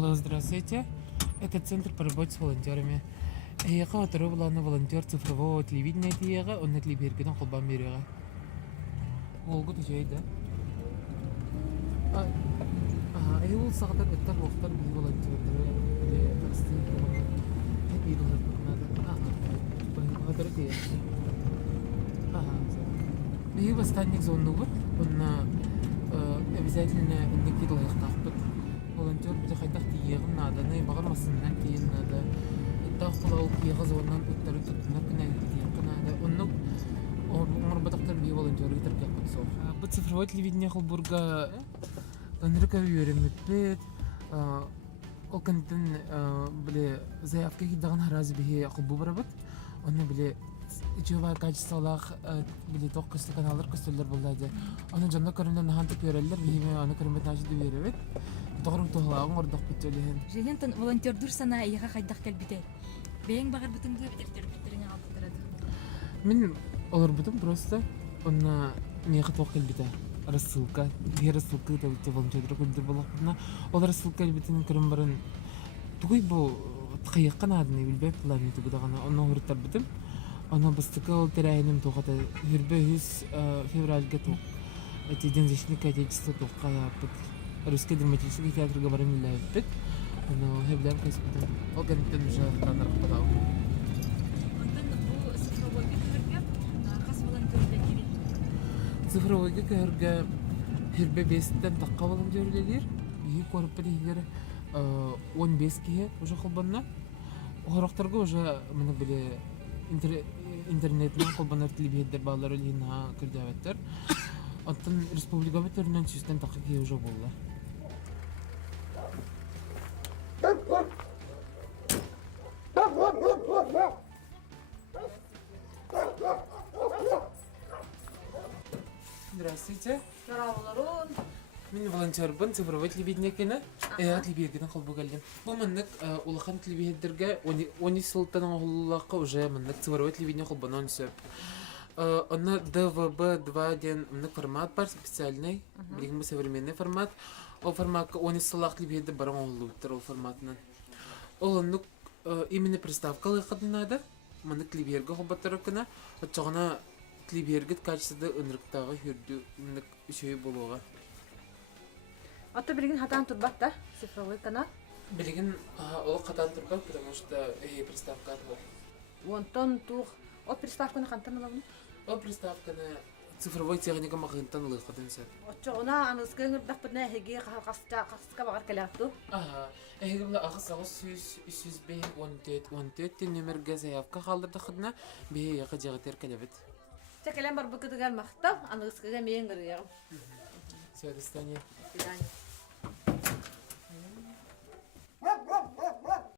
Алло, здравствуйте. Это центр по работе с волонтерами. Я хочу была на волонтер цифрового телевидения тиега, он на телебиркидан колбан берега. Олгу тижей да? Ага, ул сагатар эттер вохтар би волонтерлары бе асты кемана. Хеп идулар надо. Ага. Хатар тие. Ага. И восстанник зоннугу, он обязательно индикит лайхтахпыт. Волонтер bize kaydak diyeğin nada, ne bağır masından diyen nada. Dağ kulağı kiyağı zondan utları tuttunak ne diyeğin nada. Onlar bataktar bir volonter gitar yapıp soğuk. Bu цифровое телевидение Холбурга анрыка öğrenmek bit. O kanıtın bile заявка gidağın harazi bihi akılbu barabıt. Onu bile içiyor kayıtsalağı bile tok kıstı kanallar kıstılar bulaydı. Onu canlı karımdan nahantık verirler bihime onu karımdan naşıdı verirler. Doğru tohlarım orada bitirilen. Jelentен волонтердур сана яга кайдак келбите. Бең багыр бүтүнгө битертерин алдырады. Мен олар бутым просто онна мега токел бите. Рассылка, рассылка да волонтерлер күндер болакна. Олар рассылка битен кырым барын тугай бу тхайкан адны билбеп планеты будагана. Онна уртар битим. Она бастыка ол терайным тогата 1 февральга ток. Эти день защитника отечества токая бит. Русский драматический театр говорим лепит, но хеблям кайспитан. Огантен уже танар подал. Онтан бу цифровой битергә хас волонтерлер кири. Цифровой гәргә хербе бестен такка волонтерлер. И корпоративлер 15 кие уже холбанна. Хорактарга уже менә биле интернетның холбаннар телевизор баллары лина кирдәвәттер. Аттан республика бетернән систем такка кие уже булды. Здравствуйте. Здраволорун. Мен волонтер бун цифровой телевидение кене. Телевидениеден калбу келдим. Бу менник улахан телевидениедерге 10 сылтан огллакка уже менник цифровой телевидение калбанан сөп. Она ДВБ-2 ден менник формат бар специальный, билгин современный формат. Ол форматка 10 сылак телевидение баран оглуттыр ол форматынан. Ол именно приставкалы кадынады. Менник телевидениеге калбаттыр кына. Отчагына телевидениеге качествода ынрыктагы хүрдү менник үшөй болууга. Ата билген хатан турбатта цифровой канал. Билигин ол катан турбак, потому что приставка бар. Онтон тух от приставканы кантан алабын. Ол приставканы цифровой техника магынтан лыкатын сет. Отчогуна аныскын даппына хеге каска багар келатту. Била агыс 100 номерге заявка калдырды хыдна, бе яка жагытер келебит. Чекелен бар быкытыган мактап, аныскыга мен кырыгым. Все, до свидания. До свидания.